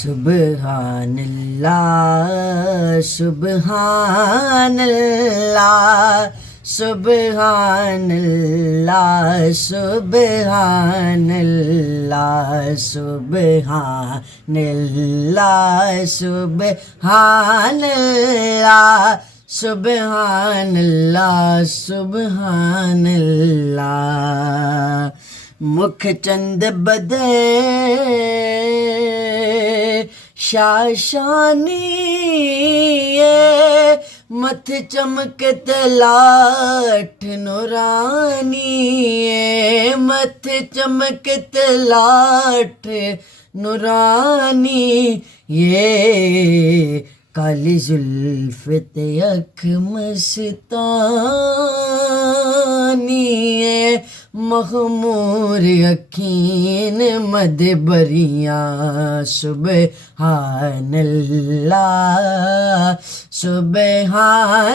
सुबहानल्लाह सुबहानल्लाह सुबहानल्लाह सुबहानल्लाह सुबहानल्लाह सुबहानल्लाह सुबहानल्लाह सुबहानल्लाह। मुख चंद बदे शाशानी मथ चमक तलाठ नूरानी मथ चमक तलाठ नूरानी ये काली जुल्फ ते अख मस्तानी मखमूर अखीन मद बरियां सुबहानल्लाह सुबहानल्लाह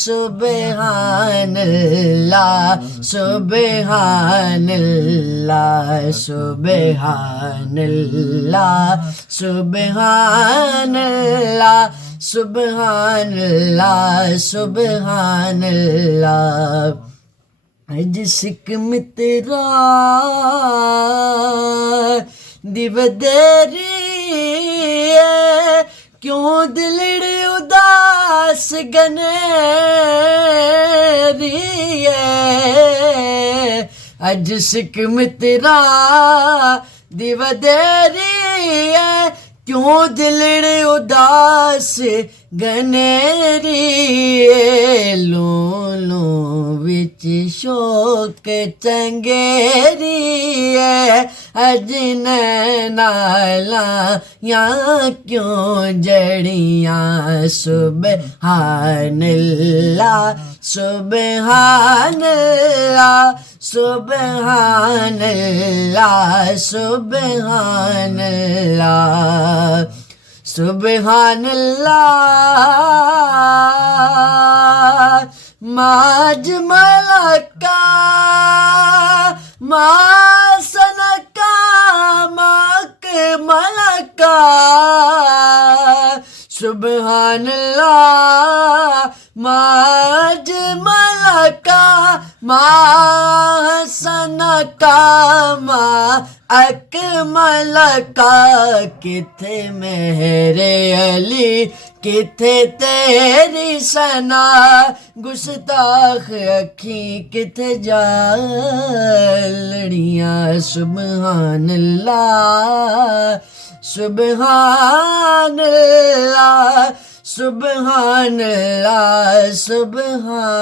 सुबहानल्लाह सुबहानल्लाह सुबहानल्लाह सुबहानल्लाह सुबहानल्लाह सुबहानल्लाह। अज सिक मित्रा दिवदेरी क्यों दिलड़ उदास गनेरी अज सिक मित्रा दिवदेरी क्यों दिलड़ उदास गनेरी लो लो विच शोक चंगेरी अज नाला या क्यों जड़ियां सुबहानल्लाह सुबहानल्लाह सुबहानल्लाह सुबहानल्लाह सुबहानल्लाह। माज मलका मा सनका माक मलका सुबहानल्लाह माज मलका मा सनका मा अकमलका किथे मेरे अली किथे तेरी सना गुस्ताख अखी किथे जालड़ियां सुबहानल्लाह सुबहानल्लाह सुबहानल्लाह सुबहानल्लाह।